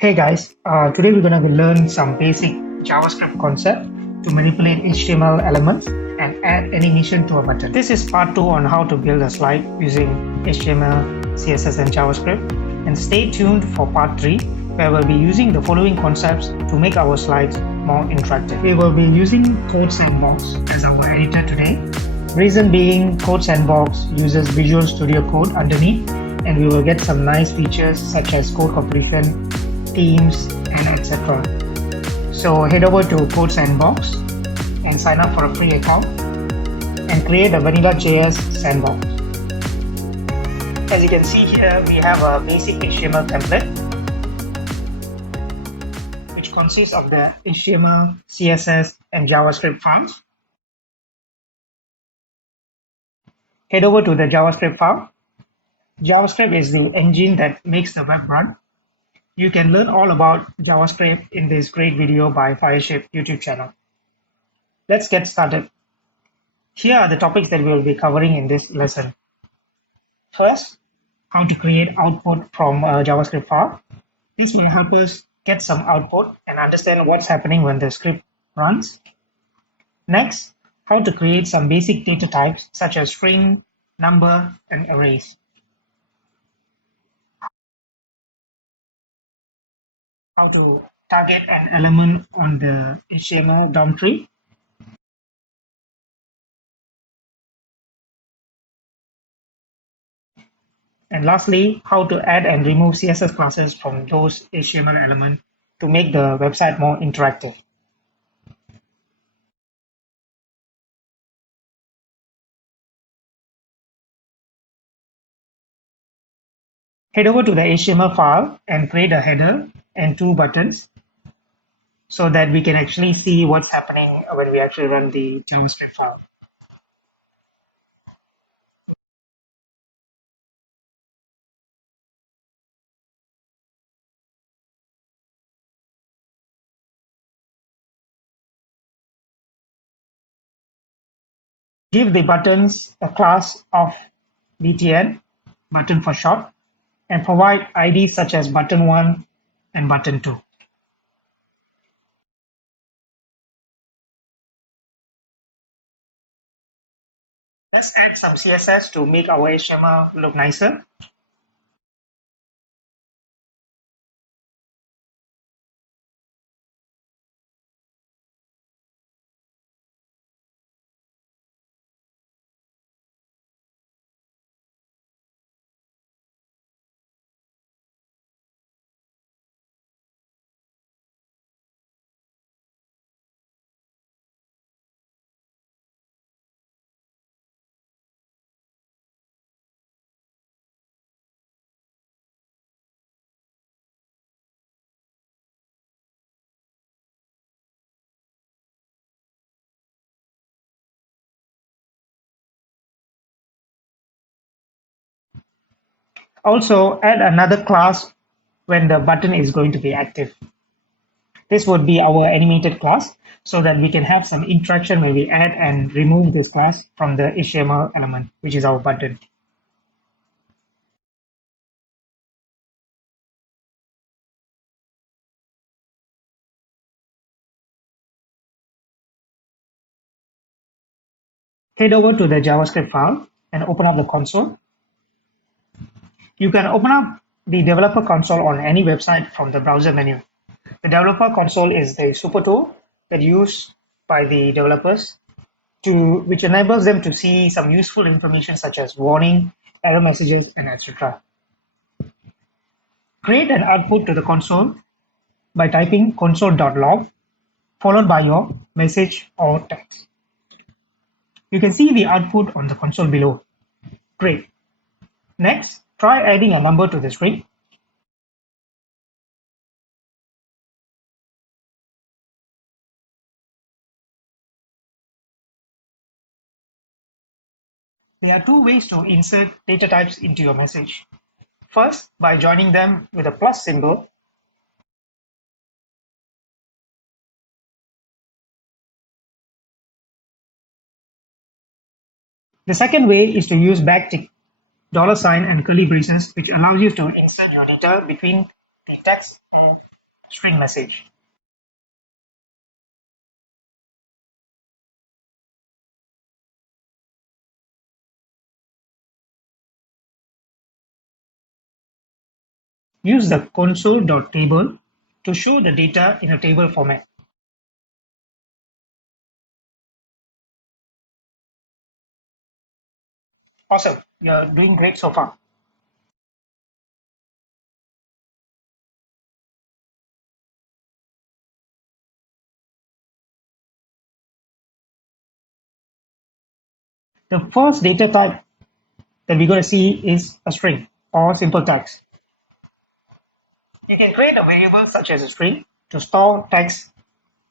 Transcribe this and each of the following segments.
Hey guys, today we're going to learn some basic JavaScript concept to manipulate HTML elements and add animation to a button. This is part 2 on how to build a slide using HTML, CSS and JavaScript, and stay tuned for part 3 where we'll be using the following concepts to make our slides more interactive. We will be using Codesandbox as our editor today. Reason being, Codesandbox uses Visual Studio Code underneath, and we will get some nice features such as code completion, themes, and etc. So head over to Codesandbox and sign up for a free account and create a vanilla.js sandbox. As you can see here, we have a basic HTML template which consists of the HTML, CSS, and JavaScript files. Head over to the JavaScript file. JavaScript is the engine that makes the web run. You can learn all about JavaScript in this great video by Fireshape YouTube channel. Let's get started. Here are the topics that we will be covering in this lesson. First, how to create output from a JavaScript file. This will help us get some output and understand what's happening when the script runs. Next, how to create some basic data types such as string, number, and arrays. How to target an element on the HTML DOM tree. And lastly, how to add and remove CSS classes from those HTML elements to make the website more interactive. Head over to the HTML file and create a header and 2 buttons so that we can actually see what's happening when we actually run the JavaScript file. Give the buttons a class of btn, button for short, and provide IDs such as button 1 and button 2. Let's add some CSS to make our HTML look nicer. Also, add another class when the button is going to be active. This would be our animated class so that we can have some interaction when we add and remove this class from the HTML element, which is our button. Head over to the JavaScript file and open up the console. You can open up the developer console on any website from the browser menu. The developer console is the super tool that used by the developers which enables them to see some useful information such as warning, error messages, and etc. Create an output to the console by typing console.log followed by your message or text. You can see the output on the console below. Great. Next, try adding a number to the string. There are 2 ways to insert data types into your message. First, by joining them with a plus symbol. The second way is to use backtick, $ and curly braces, which allows you to insert your data between the text and string message. Use the console.table to show the data in a table format. Awesome, you're doing great so far. The first data type that we're going to see is a string or simple text. You can create a variable such as a string to store text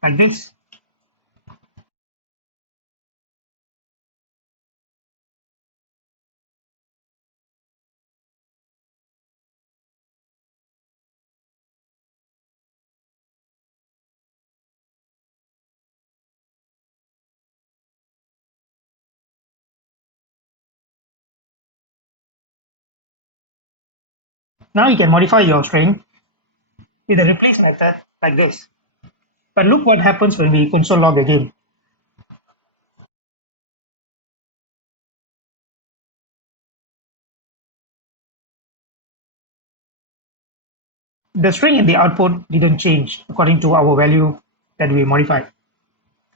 like this. Now you can modify your string with a replace method like this. But look what happens when we console log again. The string in the output didn't change according to our value that we modified.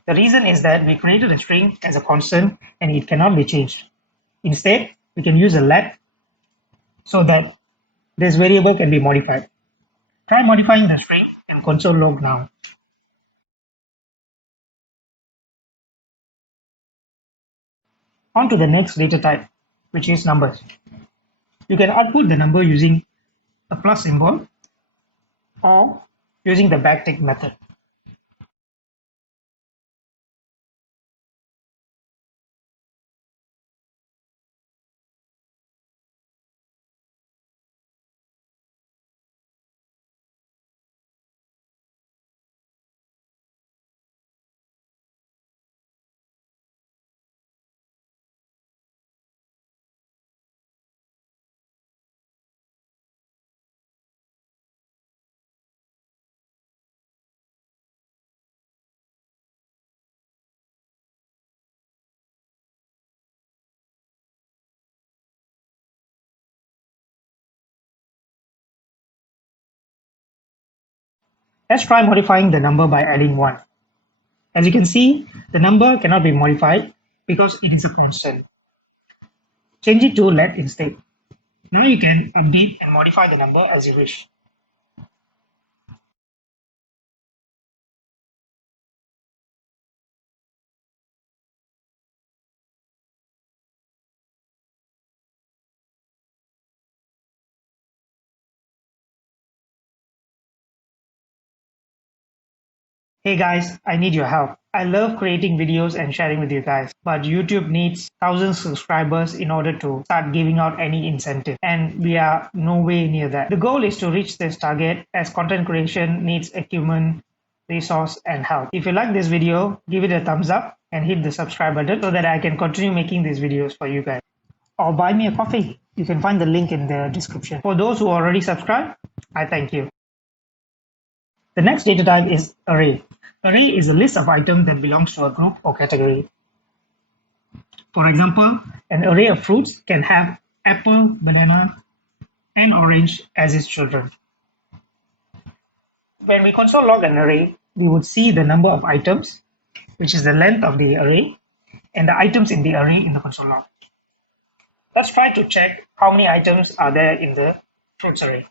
The reason is that we created a string as a constant and it cannot be changed. Instead, we can use a let so that this variable can be modified. Try modifying the string in console log now. On to the next data type, which is numbers. You can output the number using a plus symbol or using the backtick method. Let's try modifying the number by adding 1. As you can see, the number cannot be modified because it is a constant. Change it to let instead. Now you can update and modify the number as you wish. Hey guys, I need your help. I love creating videos and sharing with you guys, but YouTube needs 1,000 subscribers in order to start giving out any incentive, and we are no way near that. The goal is to reach this target as content creation needs equipment, resource, and help. If you like this video, give it a thumbs up and hit the subscribe button so that I can continue making these videos for you guys. Or buy me a coffee. You can find the link in the description. For those who already subscribed, I thank you. The next data type is array. Array is a list of items that belongs to a group or category. For example, an array of fruits can have apple, banana, and orange as its children. When we console log an array, we would see the number of items, which is the length of the array, and the items in the array in the console log. Let's try to check how many items are there in the fruits array.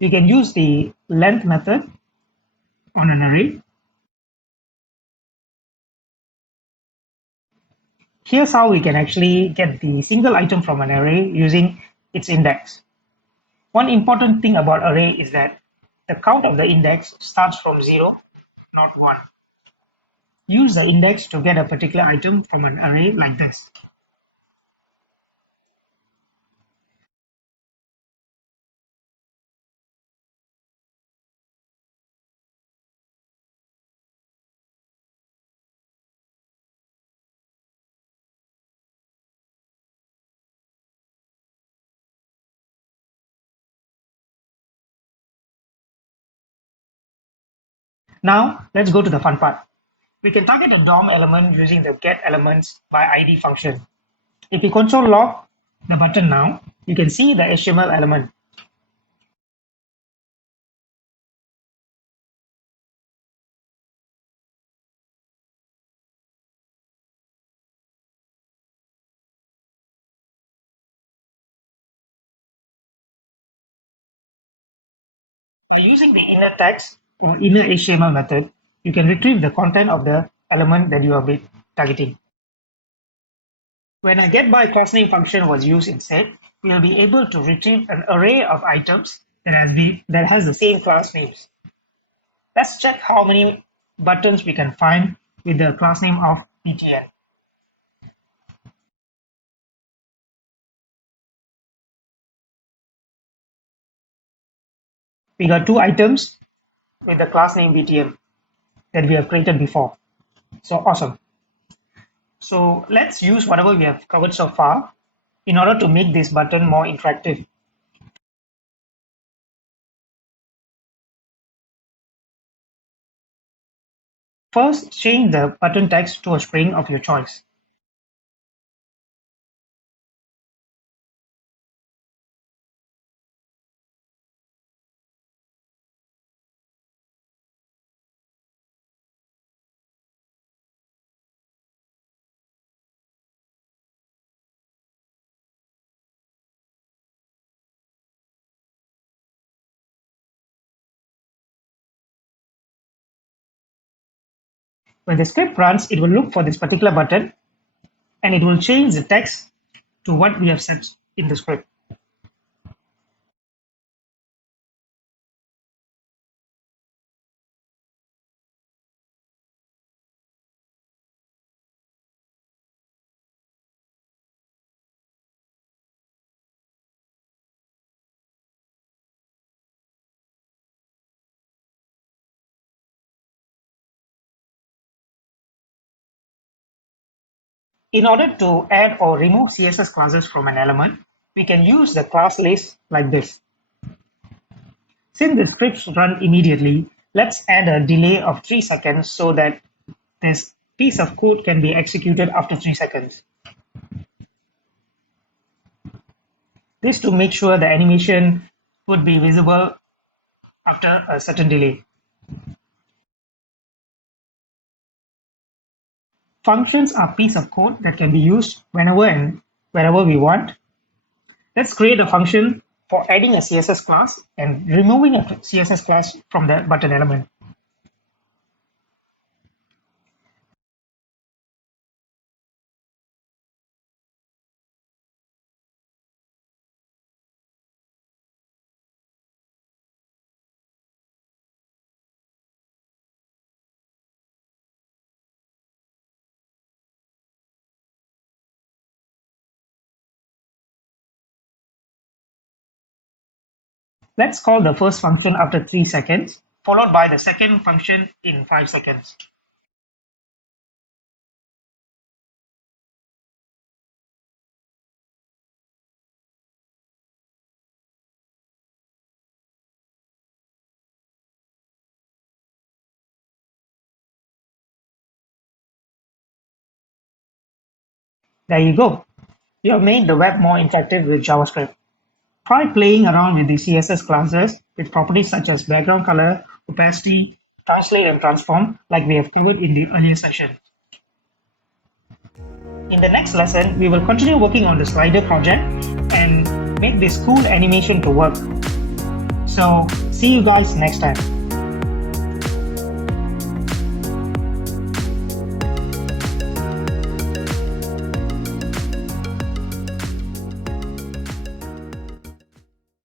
We can use the length method on an array. Here's how we can actually get the single item from an array using its index. One important thing about array is that the count of the index starts from 0, not 1. use the index to get a particular item from an array like this. Now let's go to the fun part. We can target a DOM element using the getElements by ID function. If we console.log the button now, you can see the HTML element. By using the innerText or innerHTML method, you can retrieve the content of the element that you are targeting. When a getByClassName function was used instead, we will be able to retrieve an array of items that has the same class names. Let's check how many buttons we can find with the class name of btn. We got 2 items with the class name btn that we have created before. So awesome. So let's use whatever we have covered so far in order to make this button more interactive. First, change the button text to a string of your choice. When the script runs, it will look for this particular button and it will change the text to what we have set in the script. In order to add or remove CSS classes from an element, we can use the class list like this. Since the scripts run immediately, let's add a delay of 3 seconds so that this piece of code can be executed after 3 seconds. This to make sure the animation would be visible after a certain delay. Functions are piece of code that can be used whenever and wherever we want. Let's create a function for adding a CSS class and removing a CSS class from the button element. Let's call the first function after 3 seconds, followed by the second function in 5 seconds. There you go. You have made the web more interactive with JavaScript. Try playing around with the CSS classes with properties such as background color, opacity, translate and transform like we have covered in the earlier section. In the next lesson, we will continue working on the slider project and make this cool animation to work. So see you guys next time.